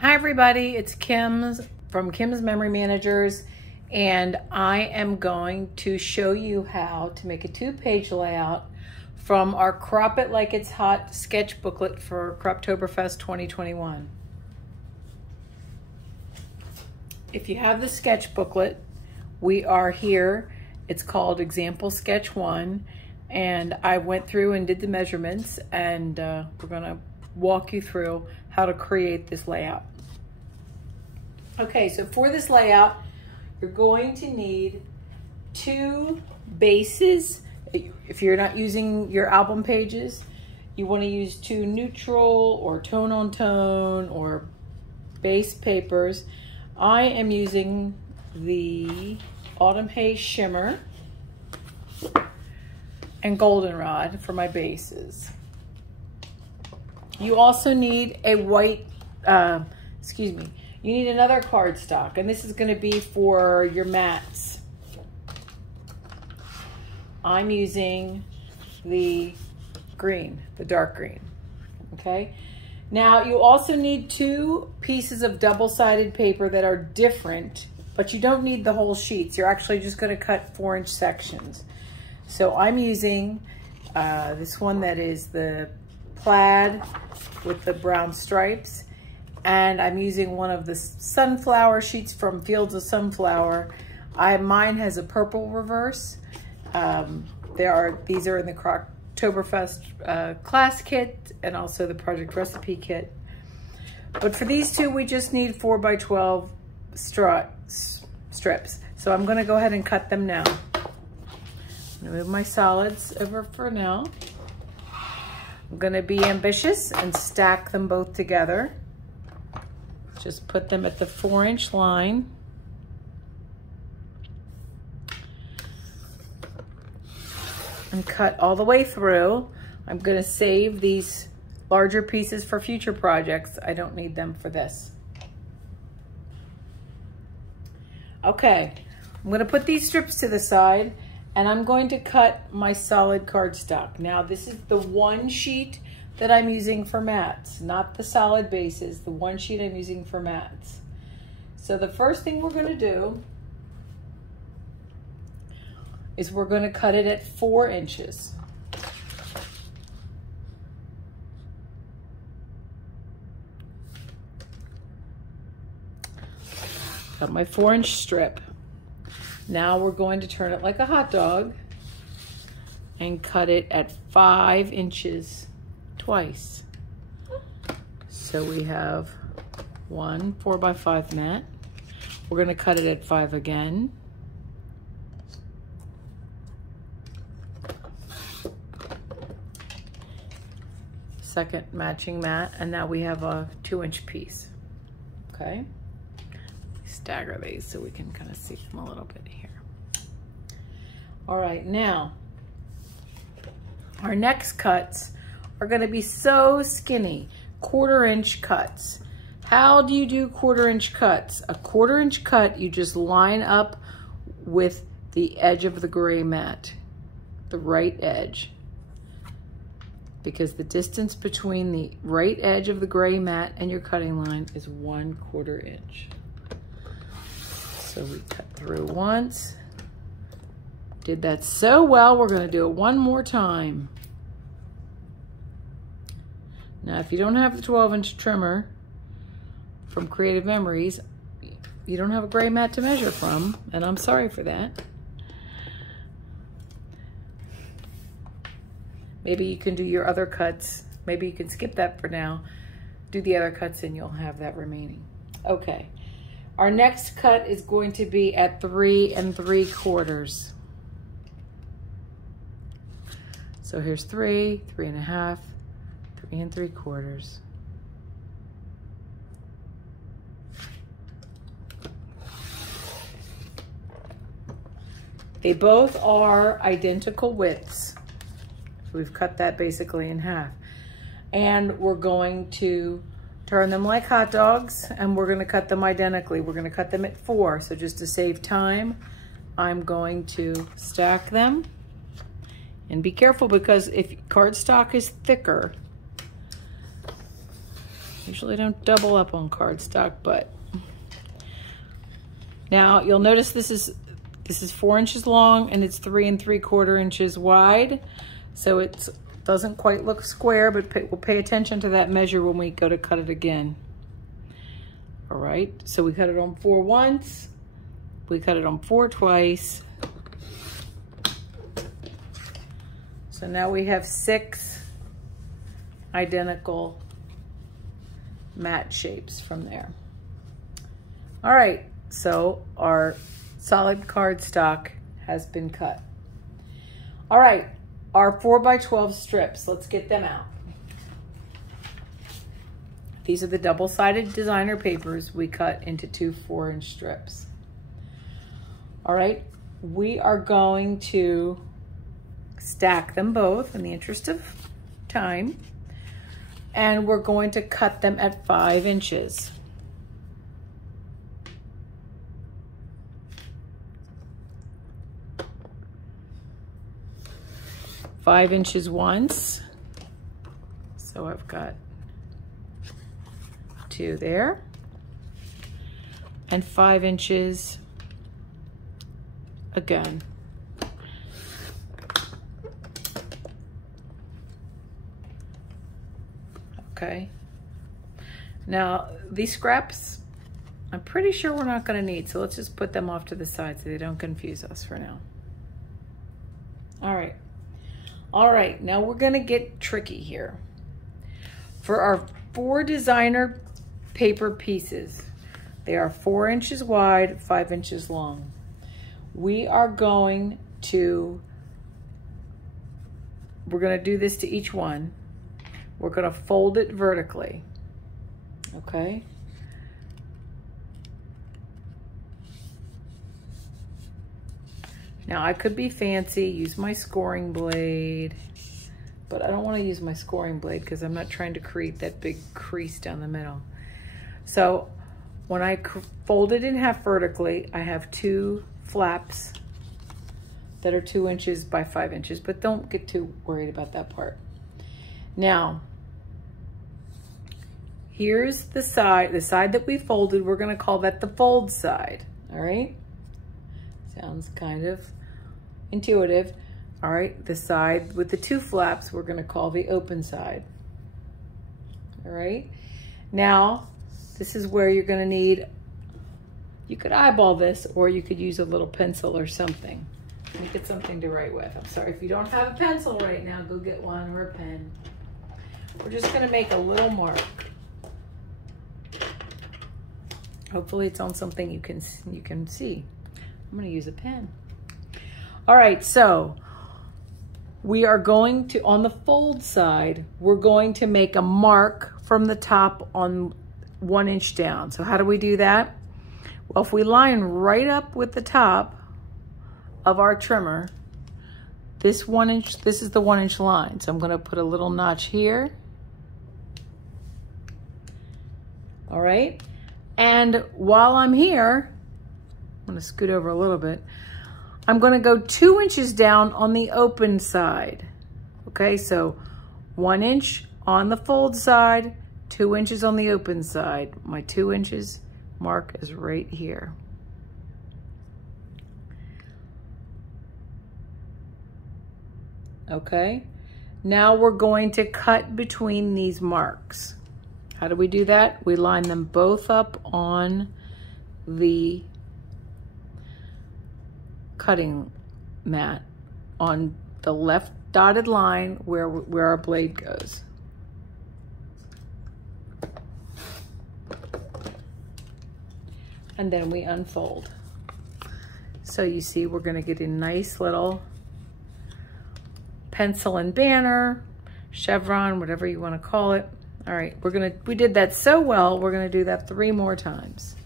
Hi everybody, it's Kim's from Kim's Memory Managers, and I am going to show you how to make a 2-page layout from our Crop It Like It's Hot sketch booklet for Croptoberfest 2021. If you have the sketch booklet, we are here. It's called Example Sketch 1, and I went through and did the measurements, and we're gonna walk you through how to create this layout. Okay, so for this layout, you're going to need 2 bases. If you're not using your album pages, you want to use 2 neutral or tone on tone or base papers. I am using the Autumn Haze Shimmer and Goldenrod for my bases. You also need a white, you need another cardstock, and this is going to be for your mats. I'm using the green, the dark green, okay? Now, you also need 2 pieces of double-sided paper that are different, but you don't need the whole sheets. You're actually just going to cut 4-inch sections. So I'm using this one that is the plaid with the brown stripes, and I'm using one of the sunflower sheets from Fields of Sunflower. Mine has a purple reverse. These are in the Croptoberfest class kit and also the project recipe kit. But for these 2, we just need 4x12 strips. So I'm gonna go ahead and cut them now. I'm gonna move my solids over for now. I'm gonna be ambitious and stack them both together. Just put them at the 4-inch line. And cut all the way through. I'm gonna save these larger pieces for future projects. I don't need them for this. Okay, I'm gonna put these strips to the side, and I'm going to cut my solid cardstock. Now, this is the one sheet that I'm using for mats, not the solid bases, the one sheet I'm using for mats. So the first thing we're gonna do is we're gonna cut it at 4 inches. Got my 4-inch strip. Now we're going to turn it like a hot dog and cut it at 5 inches twice. So we have 1 4x5 mat. We're gonna cut it at 5 again. Second matching mat, and now we have a 2-inch piece. Okay, stagger these so we can kind of see them a little bit here. All right, now our next cuts are going to be so skinny, 1/4-inch cuts. How do you do 1/4-inch cuts? A 1/4-inch cut, you just line up with the edge of the gray mat, the right edge, because the distance between the right edge of the gray mat and your cutting line is 1/4 inch. So we cut through once. Did that so well, we're going to do it one more time. Now, if you don't have the 12-inch trimmer from Creative Memories, you don't have a gray mat to measure from, and I'm sorry for that. Maybe you can do your other cuts. Maybe you can skip that for now. Do the other cuts and you'll have that remaining. Okay. Our next cut is going to be at 3 3/4. So here's 3, 3 1/2, 3 3/4. They both are identical widths. So we've cut that basically in half. And we're going to turn them like hot dogs, and we're gonna cut them identically. We're gonna cut them at 4. So just to save time, I'm going to stack them. And be careful, because if cardstock is thicker, Usually don't double up on cardstock, but now you'll notice this is 4 inches long and it's 3 3/4 inches wide. So it doesn't quite look square, but we'll pay attention to that measure when we go to cut it again. All right, so we cut it on 4 once, we cut it on 4 twice. So now we have 6 identical mat shapes from there. All right, so our solid cardstock has been cut. All right, our 4x12 strips, let's get them out. These are the double-sided designer papers we cut into 2 4-inch strips. All right, we are going to stack them both in the interest of time, and we're going to cut them at 5 inches. Five inches once, so I've got 2 there, and 5 inches again. Okay, now these scraps, I'm pretty sure we're not going to need, so let's just put them off to the side so they don't confuse us for now. All right, now we're going to get tricky here. For our 4 designer paper pieces, they are 4 inches wide, 5 inches long. We're going to do this to each one. We're going to fold it vertically, okay? Now I could be fancy, use my scoring blade, but I don't want to use my scoring blade because I'm not trying to create that big crease down the middle. So when I fold it in half vertically, I have 2 flaps that are 2 inches by 5 inches, but don't get too worried about that part. Now, here's the side that we folded, we're gonna call that the fold side, all right? Sounds kind of intuitive. All right, the side with the 2 flaps, we're gonna call the open side. All right, now, this is where you're gonna need, you could eyeball this or you could use a little pencil or something. Make it something to write with. I'm sorry, if you don't have a pencil right now, go get one or a pen. We're just gonna make a little mark. Hopefully it's on something you can see. I'm gonna use a pen. All right, so we are going to, on the fold side, we're going to make a mark from the top on 1 inch down. So how do we do that? Well, if we line right up with the top of our trimmer, this is the 1 inch line. So I'm gonna put a little notch here. All right, and while I'm here, I'm gonna scoot over a little bit. I'm gonna go 2 inches down on the open side. Okay, so 1 inch on the fold side, 2 inches on the open side. My 2 inches mark is right here. Okay, now we're going to cut between these marks. How do we do that? We line them both up on the cutting mat on the left dotted line where our blade goes. And then we unfold. So you see we're gonna get a nice little pencil and banner, chevron, whatever you wanna call it. All right, we did that so well, we're gonna do that 3 more times.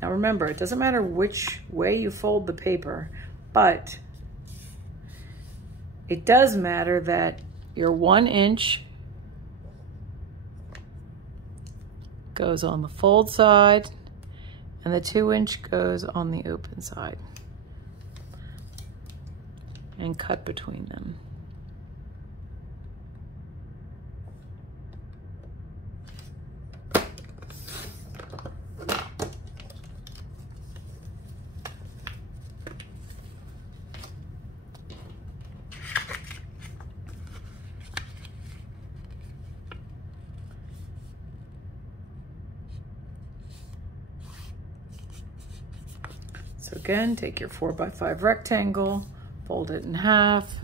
Now remember, it doesn't matter which way you fold the paper, but it does matter that your 1 inch goes on the fold side and the 2 inch goes on the open side. and cut between them. So again, take your 4x5 rectangle, fold it in half.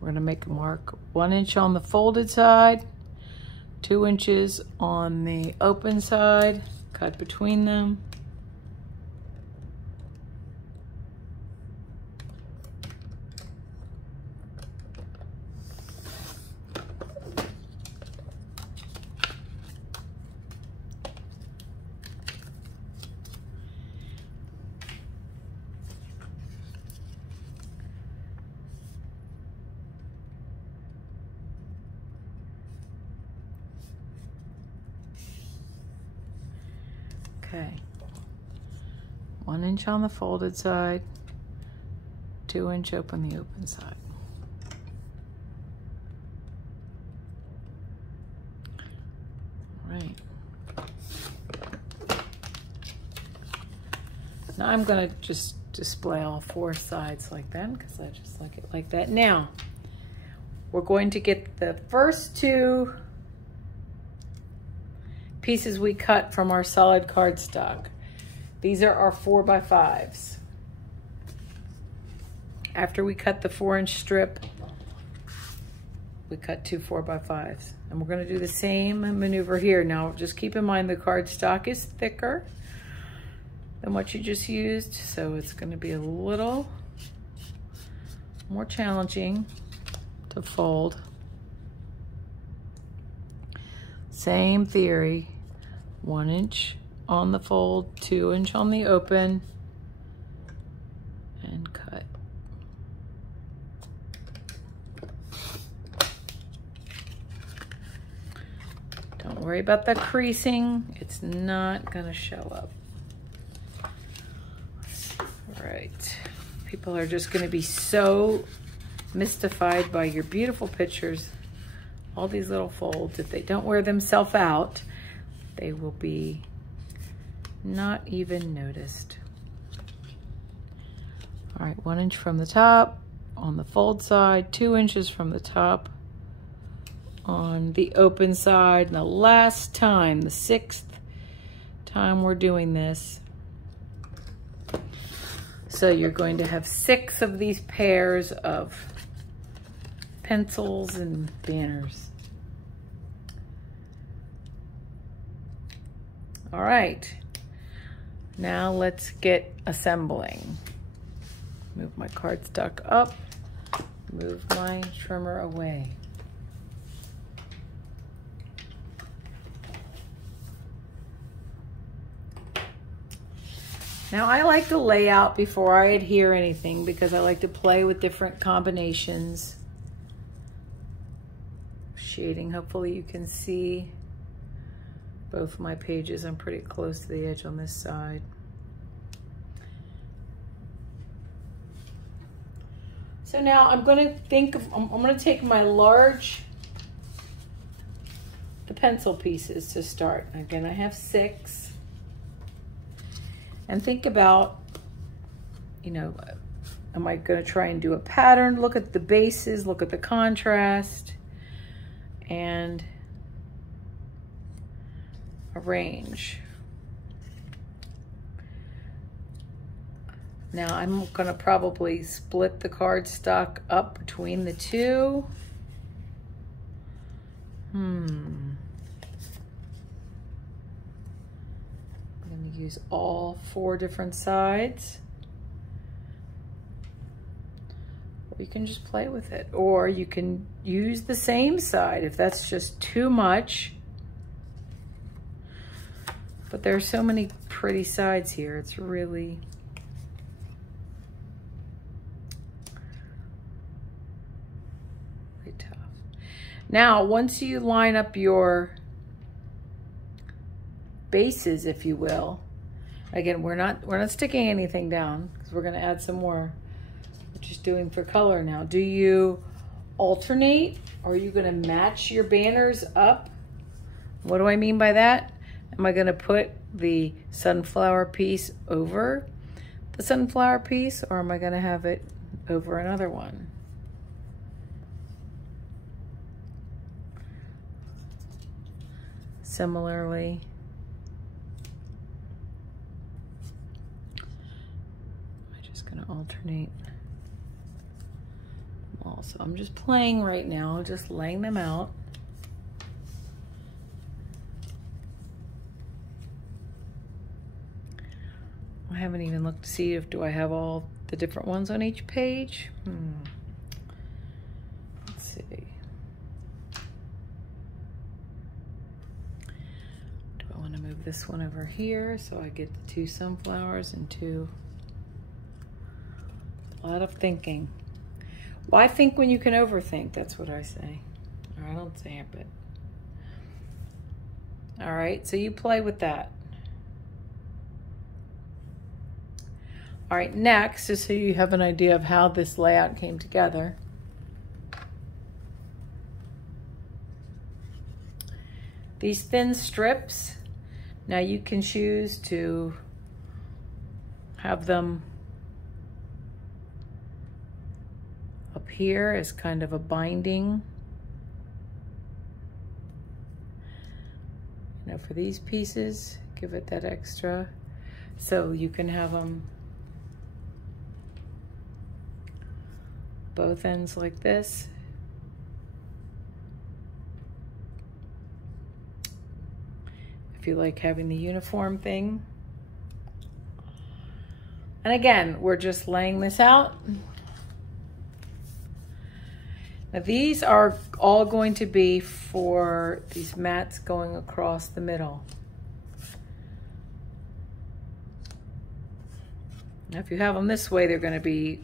We're gonna make a mark 1 inch on the folded side, 2 inches on the open side, cut between them. Okay, 1 inch on the folded side, 2 inch open the open side. All right. Now I'm gonna just display all 4 sides like that because I just like it like that. Now, we're going to get the first 2 pieces we cut from our solid cardstock. These are our 4x5s. After we cut the 4-inch strip, we cut 2 4x5s. And we're gonna do the same maneuver here. Now, just keep in mind the cardstock is thicker than what you just used, so it's gonna be a little more challenging to fold. Same theory, 1 inch on the fold, 2 inch on the open, and cut. Don't worry about the creasing, it's not gonna show up. All right, people are just gonna be so mystified by your beautiful pictures. All these little folds, if they don't wear themselves out, they will be not even noticed. All right, 1 inch from the top on the fold side, 2 inches from the top on the open side. And the last time, the 6th time we're doing this. So you're going to have 6 of these pairs of pencils and banners. All right, now let's get assembling. Move my cardstock up, move my trimmer away. Now I like to lay out before I adhere anything because I like to play with different combinations. Shading, hopefully you can see both my pages. I'm pretty close to the edge on this side. So now I'm gonna take my the pencil pieces to start. Again, I have 6. And think about, you know, am I gonna try and do a pattern? Look at the bases, look at the contrast, and arrange. Now I'm gonna probably split the cardstock up between the 2. I'm gonna use all 4 different sides. Or you can just play with it. Or you can use the same side if that's just too much. But there are so many pretty sides here. It's really tough. Now, once you line up your bases, if you will, again, we're not sticking anything down because we're going to add some more We're just doing for color now. Do you alternate? Are you going to match your banners up? What do I mean by that? Am I going to put the sunflower piece over the sunflower piece, or am I going to have it over another one? Similarly, I'm just going to alternate them all. So I'm just playing right now, just laying them out. I haven't even looked to see if do I have all the different ones on each page. Let's see. Do I want to move this one over here so I get the 2 sunflowers and 2? A lot of thinking. Why think when you can overthink? That's what I say. Or I don't say it, but. All right, so you play with that. All right, next, just so you have an idea of how this layout came together. These thin strips, now you can choose to have them up here as kind of a binding. You know, for these pieces, give it that extra. So you can have them both ends like this. If you like having the uniform thing. And again, we're just laying this out. Now these are all going to be for these mats going across the middle. Now if you have them this way, they're going to be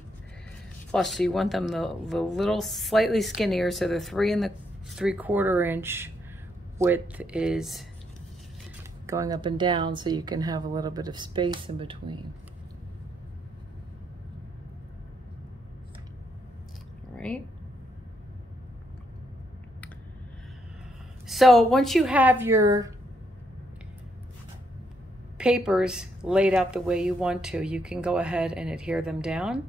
flush, so you want them the little slightly skinnier, so the 3 3/4 inch width is going up and down, so you can have a little bit of space in between. All right. So once you have your papers laid out the way you want to, you can go ahead and adhere them down.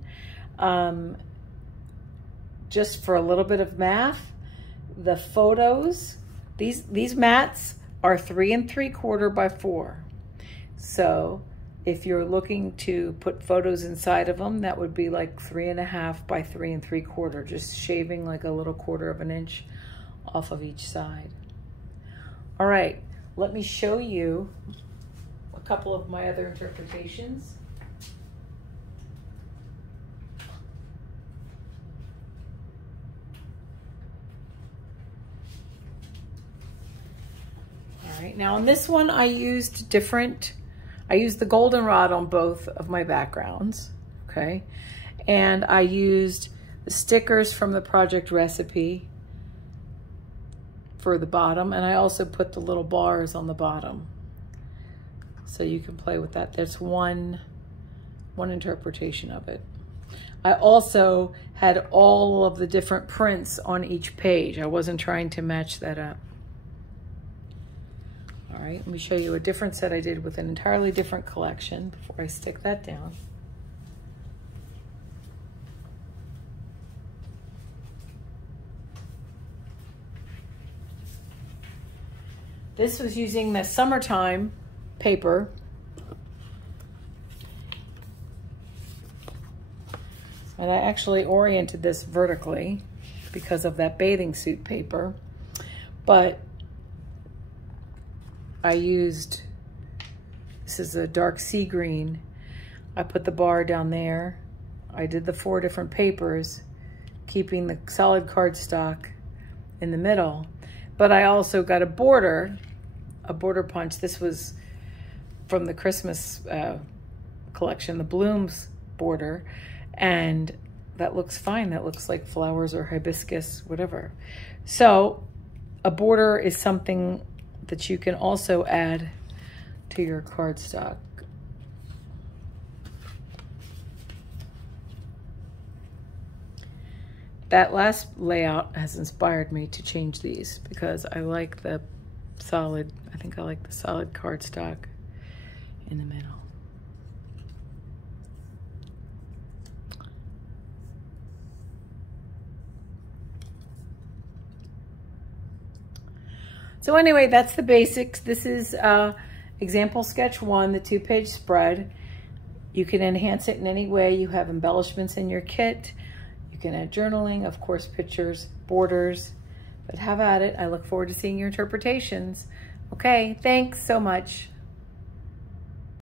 Just for a little bit of math, the photos, these mats are 3 3/4 by 4. So if you're looking to put photos inside of them, that would be like 3 1/2 by 3 3/4, just shaving like a little 1/4 inch off of each side. All right, let me show you a couple of my other interpretations. All right, now on this one I used the goldenrod on both of my backgrounds, okay? And I used the stickers from the project recipe for the bottom, and I also put the little bars on the bottom. So you can play with that. That's one interpretation of it. I also had all of the different prints on each page. I wasn't trying to match that up. All right, let me show you a different set I did with an entirely different collection before I stick that down. This was using the summertime paper. And I actually oriented this vertically because of that bathing suit paper. But I used, this is a dark sea green. I put the bar down there. I did the 4 different papers, keeping the solid cardstock in the middle. But I also got a border punch. This was from the Christmas collection, the blooms border. And that looks fine. That looks like flowers or hibiscus, whatever. So a border is something that you can also add to your cardstock. that last layout has inspired me to change these because I like the solid, I think I like the solid cardstock in the middle. So anyway, that's the basics. This is example sketch 1, the 2-page spread. You can enhance it in any way. You have embellishments in your kit. You can add journaling, of course, pictures, borders, but have at it. I look forward to seeing your interpretations. Okay, thanks so much.